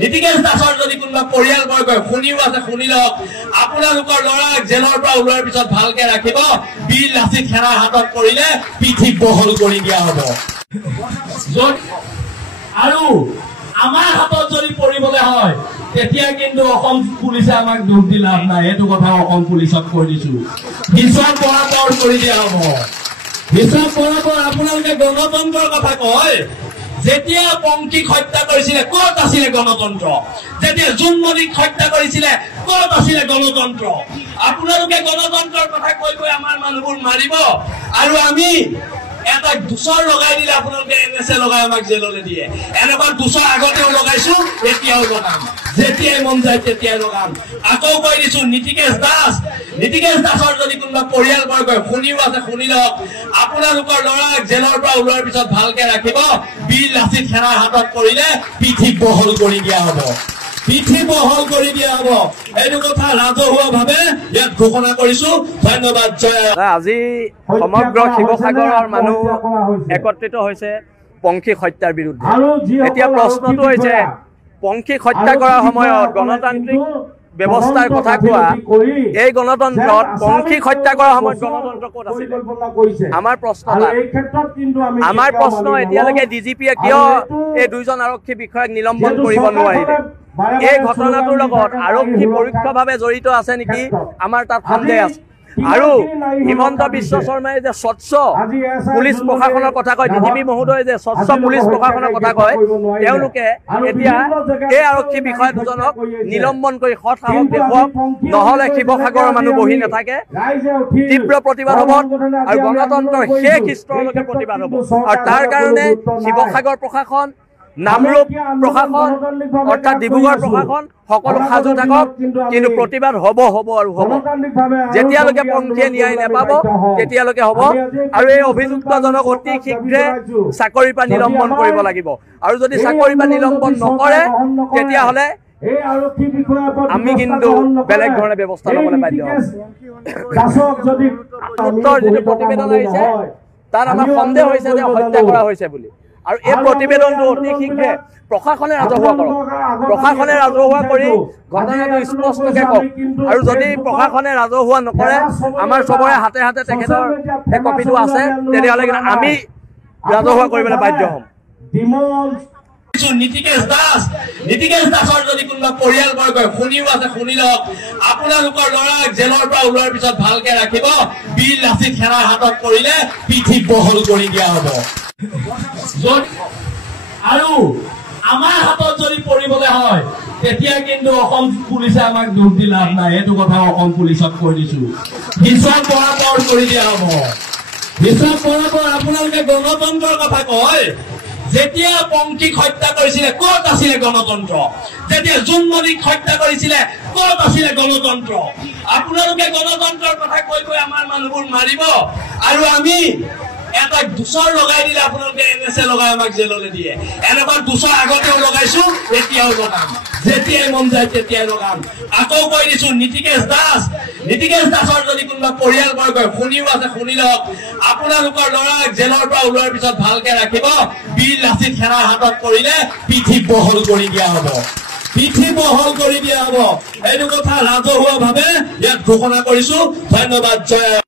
নীতিকেশ দাসৰ যদি কোনোবা পৰিয়ালবৰ্গই শুনিও আছে শুনি লওক আপোনালোকৰ ল'ৰাক জেলৰ পৰা ওলোৱাৰ পিছত ভালকে ৰাখিব বীৰ লাচিত সেনাৰ হাতত পৰিলে পিঠি বহল কৰি দিয়া হ'ব আৰু আমাৰ হাতত যদি পৰিবলৈ হয় তেতিয়া কিন্তু অসম পুলিচে আমাক দুখ দি লাভ নাই এইটো কথা অসম পুলিচক কৈ দিছো হিচাপ বৰাবৰ কৰি দিয়া হ'ব হিচাপ বৰাবৰ আপোনালোকে গণতন্ত্ৰৰ কথা কয় যেতিয়া পংকিক হত্যা কৰিছিলে ক'ত আছিলে গণতন্ত্ৰ যেতিয়া জুনমণিক হত্যা কৰিছিলে ক'ত আছিলে গণতন্ত্ৰ আপোনালোকে গণতন্ত্ৰৰ কথা কৈ কৈ আমাৰ মানুহবোৰ মাৰিব আৰু আমি এটা দুচৰ লগাই দিলে আপোনালোকে এনএছএ লগাই আমাক জেললৈ দিয়ে এনেকুৱা দুচৰ আগতেও লগাইছো এতিয়াও লগাম যেতিয়াই মন যায় তেতিয়াই লগাম আকৌ কৈ দিছো নীতিকেশ দাসৰ যদি কোনোবা পৰিয়ালবৰ্গই শুনিও আছে শুনি লওক আপোনালোকৰ ল'ৰাক জেলৰ পৰা ওলোৱাৰ পিছত ভালকে ৰাখিব বীৰ লাচিত সেনাৰ হাতত পৰিলে পিঠি বহল কৰি দিয়া হ'ব পিঠি বহল কৰি দিয়া হ'ব এইটো কথা ৰাজহুৱাভাৱে ইয়াত ঘোষণা কৰিছো ধন্যবাদ জয় আজি সমগ্ৰ শিৱসাগৰৰ মানুহ একত্ৰিত হৈছে পংখিক হত্যাৰ বিৰুদ্ধে এতিয়া প্ৰশ্নটো হৈছে পংখিক হত্যা কৰাৰ সময়ত গণতান্ত্ৰিক ব্যৱস্থাৰ কথা কোৱা এই গণতন্ত্ৰত পংখিক হত্যা কৰাৰ সময়ত গণতন্ত্ৰ ক'ত আছিল আমাৰ প্ৰশ্ন এতিয়ালৈকে ডিজিপিয়ে কিয় এই দুইজন আৰক্ষী বিষয়াক নিলম্বন কৰিব নোৱাৰিলে এই ঘটনাটোৰ লগত আৰক্ষী পৰোক্ষভাৱে জড়িত আছে নেকি আমাৰ তাত সন্দেহ আছে আৰু হিমন্ত বিশ্ব শৰ্মাই যে স্বচ্ছ পুলিচ প্ৰশাসনৰ কথা কয় ডিজিপি মহোদয়ে যে স্বচ্ছ পুলিচ প্ৰশাসনৰ কথা কয় তেওঁলোকে এতিয়া এই আৰক্ষী বিষয়া দুজনক নিলম্বন কৰি সৎ সাহস দেখুৱাওক নহ'লে শিৱসাগৰৰ মানুহ বহি নাথাকে তীব্ৰ প্ৰতিবাদ হ'ব আৰু গণতন্ত্ৰৰ শেষ স্তৰলৈকে প্ৰতিবাদ হ'ব আৰু তাৰ কাৰণে শিৱসাগৰ প্ৰশাসন নামৰূপ প্ৰশাসন অৰ্থাৎ ডিব্ৰুগড় প্ৰশাসন সকলো সাজু থাকক কিন্তু প্ৰতিবাদ হ'ব আৰু হ'ব যেতিয়ালৈকে পংখিয়ে ন্যায় নাপাব তেতিয়ালৈকে হ'ব আৰু এই অভিযুক্তজনক অতি শীঘ্ৰে চাকৰিৰ পৰা নিলম্বন কৰিব লাগিব আৰু যদি চাকৰিৰ পৰা নিলম্বন নকৰে তেতিয়াহ'লে আমি কিন্তু বেলেগ ধৰণে ব্যৱস্থা ল'বলৈ বাধ্য হ'ম যিটো প্ৰতিবেদন আহিছে তাত আমাৰ সন্দেহ হৈছে যে হত্যা কৰা হৈছে বুলি আৰু এই প্ৰতিবেদনটো অতি শীঘ্ৰে প্ৰশাসনে ৰাজহুৱা কৰক প্ৰশাসনে ৰাজহুৱা কৰি ঘটনাটো স্পষ্টকৈ কওক আৰু যদি প্ৰশাসনে ৰাজহুৱা নকৰে আমাৰ চবৰে হাতে হাতে তেখেতৰ সেই কপিটো আছে তেতিয়াহ'লে কিন্তু আমি ৰাজহুৱা কৰিবলৈ বাধ্য হ'ম নীতিকেশ দাসৰ যদি কোনোবা পৰিয়ালবৰ্গই শুনিও আছে শুনি লওক আপোনালোকৰ ল'ৰাক জেলৰ পৰা ওলোৱাৰ পিছত ভালকে ৰাখিব বীৰ লাচিত সেনাৰ হাতত পৰিলে পিঠি বহল কৰি দিয়া হ'ব আৰু আমাৰ হাতত যদি পৰিবলৈ হয় তেতিয়া কিন্তু অসম পুলিচে আমাক দুখ দি লাভ নাই এইটো কথা অসম পুলিচক কৈ দিছো হিচাপ বৰাবৰ কৰি দিয়া হ'ব হিচাপ বৰাবৰ আপোনালোকে গণতন্ত্ৰৰ কথা কয় যেতিয়া পংকিক হত্যা কৰিছিলে ক'ত আছিলে গণতন্ত্ৰ যেতিয়া জুনমণিক হত্যা কৰিছিলে ক'ত আছিলে গণতন্ত্ৰ আপোনালোকে গণতন্ত্ৰৰ কথা কৈ কৈ আমাৰ মানুহবোৰ মাৰিব আৰু আমি এটা দুচৰ লগাই দিলে আপোনালোকে এনএছএ লগাই আমাক জেললৈ দিয়ে এনেকুৱা দুচৰ আগতেও লগাইছো এতিয়াও লগাম যেতিয়াই মন যায় তেতিয়াই লগাম আকৌ কৈ দিছো নীতিকেশ দাসৰ যদি কোনোবা পৰিয়ালবৰ্গই শুনিও আছে শুনি লওক আপোনালোকৰ ল'ৰাক জেলৰ পৰা ওলোৱাৰ পিছত ভালকে ৰাখিব বীৰ লাচিত সেনাৰ হাতত পৰিলে পিঠি বহল কৰি দিয়া হ'ব পিঠি বহল কৰি দিয়া হ'ব এইটো কথা ৰাজহুৱাভাৱে ইয়াত ঘোষণা কৰিছো ধন্যবাদ জয়